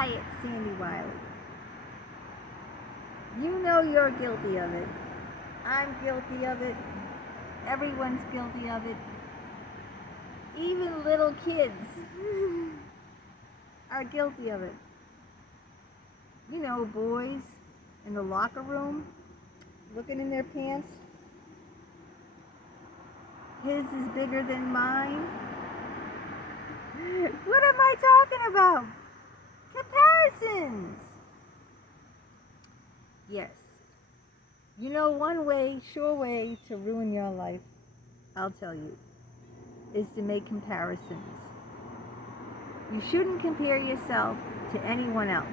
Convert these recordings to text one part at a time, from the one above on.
Hi, it's Sandy Wiley. You know you're guilty of it. I'm guilty of it. Everyone's guilty of it. Even little kids are guilty of it. You know, boys in the locker room looking in their pants. His is bigger than mine. What am I talking about? Comparisons. Yes. You know, one way, sure way to ruin your life, I'll tell you, is to make comparisons. You shouldn't compare yourself to anyone else.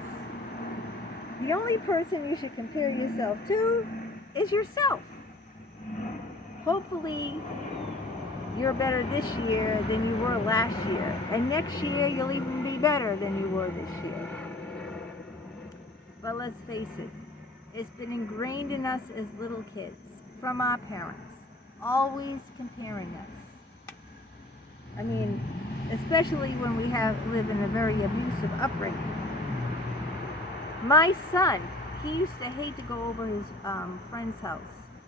The only person you should compare yourself to is yourself. Hopefully, you're better this year than you were last year. And next year, you'll even be better than you were this year. But let's face it, it's been ingrained in us as little kids, from our parents, always comparing us. I mean, especially when we live in a very abusive upbringing. My son, he used to hate to go over his friend's house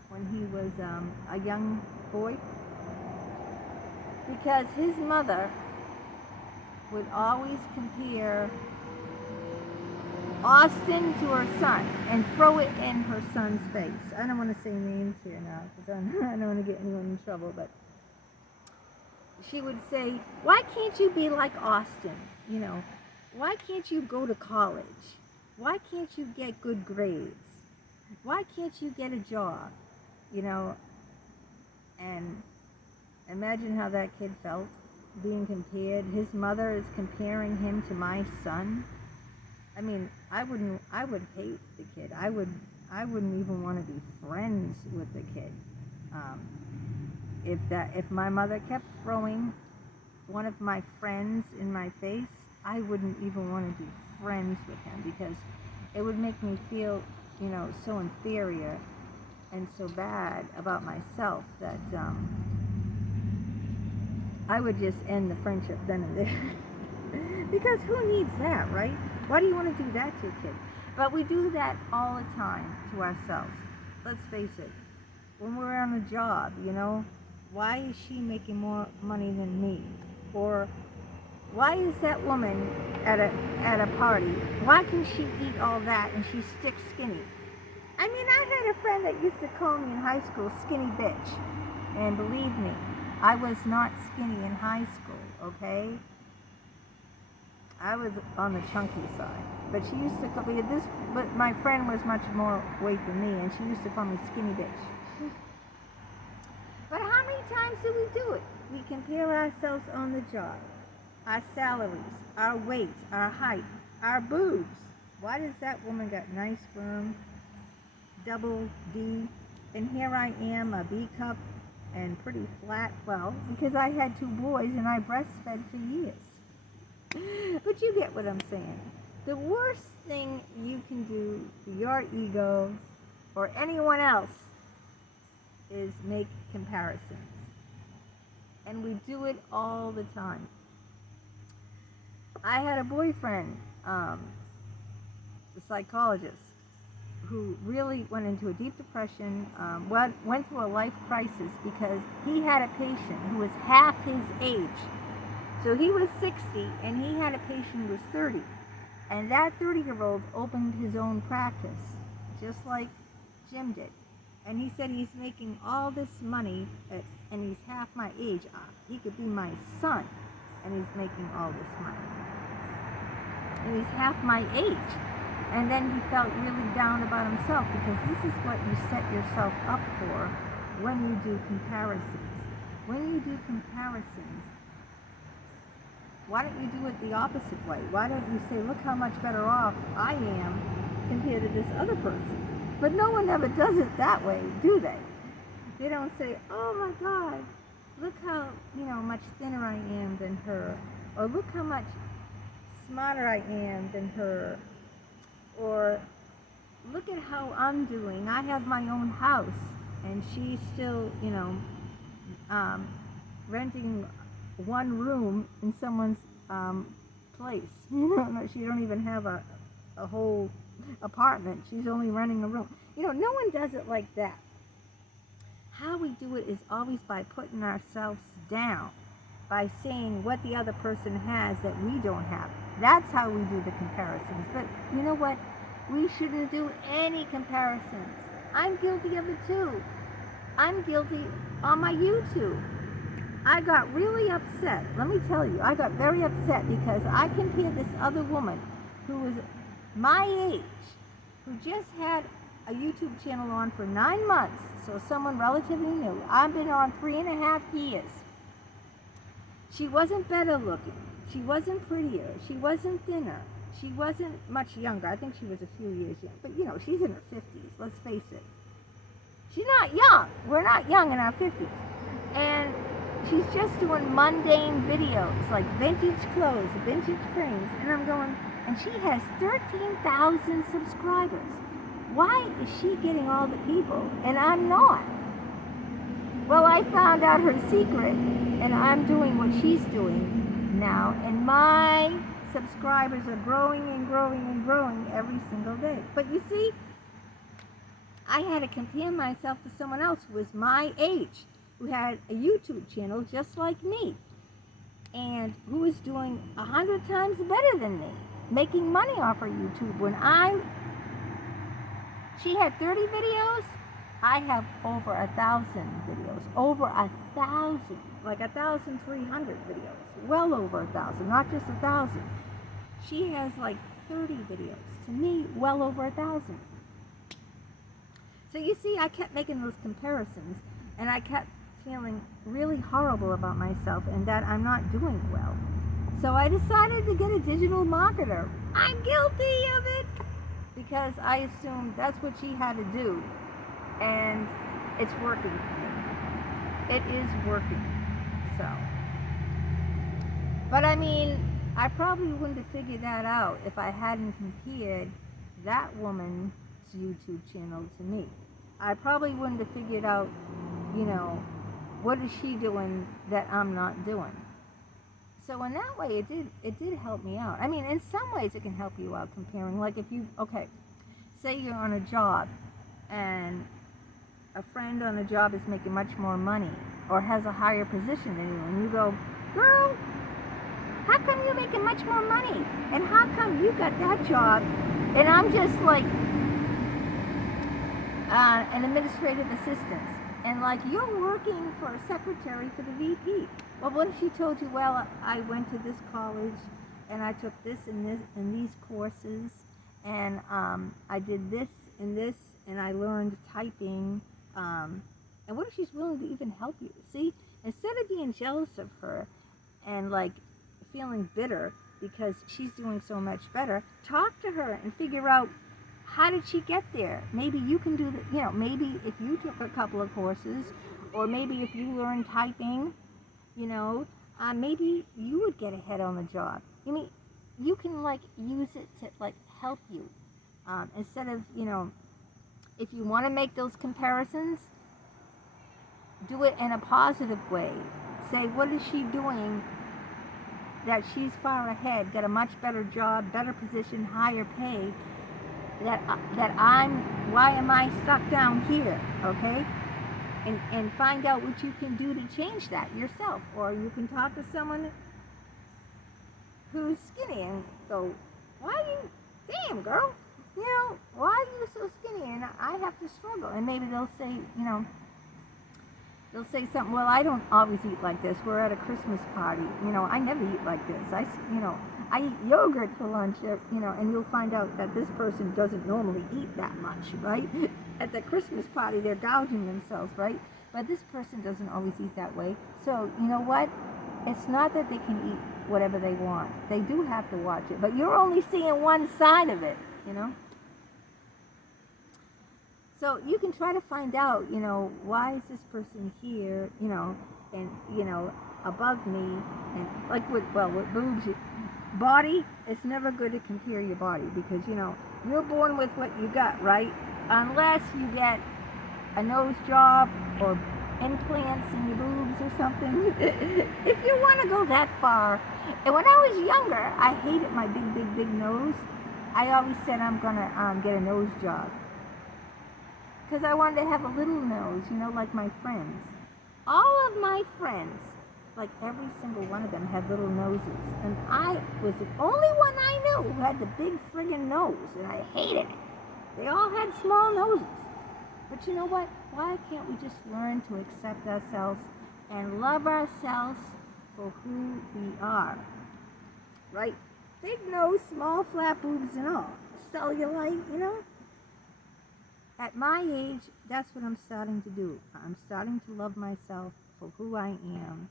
when he was a young boy, because his mother would always compare Austin to her son and throw it in her son's face. I don't want to say names here now because I don't want to get anyone in trouble, but she would say, why can't you be like Austin? You know, why can't you go to college? Why can't you get good grades? Why can't you get a job? You know, and imagine how that kid felt being compared. His mother is comparing him to my son. I mean, I would hate the kid. I wouldn't even want to be friends with the kid. If my mother kept throwing one of my friends in my face, I wouldn't even want to be friends with him, because it would make me feel, you know, so inferior and so bad about myself that I would just end the friendship then and there. Because who needs that, right? Why do you want to do that to a kid? But we do that all the time to ourselves. Let's face it. When we're on a job, you know, why is she making more money than me? Or why is that woman at a party, why can she eat all that and she's stick skinny? I mean, I had a friend that used to call me in high school skinny bitch. And believe me, I was not skinny in high school, okay? I was on the chunky side. But she used to call me this, but my friend was much more weight than me, and she used to call me skinny bitch. But how many times do we do it? We compare ourselves on the job. Our salaries, our weight, our height, our boobs. Why does that woman got nice, firm, double D, and here I am, a B cup, and pretty flat? Well, because I had 2 boys and I breastfed for years. But you get what I'm saying. The worst thing you can do for your ego or anyone else is make comparisons. And we do it all the time. I had a boyfriend, a psychologist, who really went into a deep depression, went through a life crisis because he had a patient who was half his age. So he was 60 and he had a patient who was 30. And that 30-year-old opened his own practice, just like Jim did. And he said he's making all this money, and he's half my age. He could be my son, and he's making all this money. And he's half my age. And then he felt really down about himself, because this is what you set yourself up for when you do comparisons. When you do comparisons, why don't you do it the opposite way? Why don't you say, look how much better off I am compared to this other person? But no one ever does it that way, do they? They don't say, oh my God, look how, much thinner I am than her. Or look how much smarter I am than her. Or look at how I'm doing. I have my own house and she's still, renting one room in someone's place. No, she don't even have a whole apartment. She's only renting a room. No one does it like that. How we do it is always by putting ourselves down, by saying what the other person has that we don't have. That's how we do the comparisons. But you know what? We shouldn't do any comparisons. I'm guilty of it too. I'm guilty on my YouTube. I got really upset. Let me tell you, I got very upset because I compared this other woman who was my age, who just had a YouTube channel on for 9 months, so someone relatively new. I've been on 3.5 years. She wasn't better looking. She wasn't prettier. She wasn't thinner. She wasn't much younger. I think she was a few years young. But she's in her 50s, let's face it. She's not young. We're not young in our 50s. And she's just doing mundane videos, like vintage clothes, vintage frames. And I'm going, and she has 13,000 subscribers. Why is she getting all the people and I'm not? Well, I found out her secret, and I'm doing what she's doing now, and my subscribers are growing and growing and growing every single day. But you see, I had to compare myself to someone else who was my age, who had a YouTube channel just like me, and who was doing 100 times better than me, making money off her YouTube. She had 30 videos, I have over 1,000 videos, over 1,000, like 1,300 videos, well over 1,000, not just 1,000. She has like 30 videos, to me, well over 1,000. So you see, I kept making those comparisons, and I kept feeling really horrible about myself and that I'm not doing well. So I decided to get a digital marketer. I'm guilty of it because I assumed that's what she had to do, and it's working for me. It is working. So, but I mean, I probably wouldn't have figured that out if I hadn't compared that woman's YouTube channel to me. I probably wouldn't have figured out, what is she doing that I'm not doing. So in that way, it did help me out. I mean, in some ways it can help you out comparing. Like if you, say you're on a job and a friend on a job is making much more money or has a higher position than you, and you go, girl, how come you're making much more money? And how come you got that job and I'm just like an administrative assistant? And like you're working for a secretary for the VP. Well, what if she told you, well, I went to this college and I took this and these courses, and I did this and I learned typing. And what if she's willing to even help you? See, instead of being jealous of her and like feeling bitter because she's doing so much better, talk to her and figure out, how did she get there? Maybe you can do maybe if you took a couple of courses, or maybe if you learned typing, maybe you would get ahead on the job. I mean, you can like use it to like help you. Instead of, if you want to make those comparisons, do it in a positive way. Say, what is she doing that she's far ahead, got a much better job, better position, higher pay, why am I stuck down here, okay? And find out what you can do to change that yourself. Or you can talk to someone who's skinny and go, damn girl, why are you so skinny and I have to struggle? And maybe they'll say, they'll say something, well, I don't always eat like this. We're at a Christmas party. I never eat like this. I eat yogurt for lunch, and you'll find out that this person doesn't normally eat that much, right? At the Christmas party, they're gouging themselves, right? But this person doesn't always eat that way. So, you know what? It's not that they can eat whatever they want. They do have to watch it. But you're only seeing one side of it, So you can try to find out, why is this person here, and, above me, and like with boobs, body, it's never good to compare your body because, you're born with what you got, right? Unless you get a nose job or implants in your boobs or something. If you want to go that far. And when I was younger, I hated my big nose. I always said I'm going to get a nose job. Because I wanted to have a little nose, like my friends. All of my friends, like every single one of them, had little noses. And I was the only one I knew who had the big friggin' nose, and I hated it. They all had small noses. But you know what? Why can't we just learn to accept ourselves and love ourselves for who we are? Right? Big nose, small flat boobs and all. Cellulite, At my age, that's what I'm starting to do. I'm starting to love myself for who I am.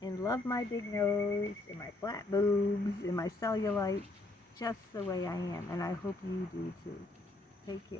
And love my big nose and my flat boobs and my cellulite just the way I am. And I hope you do too. Take care.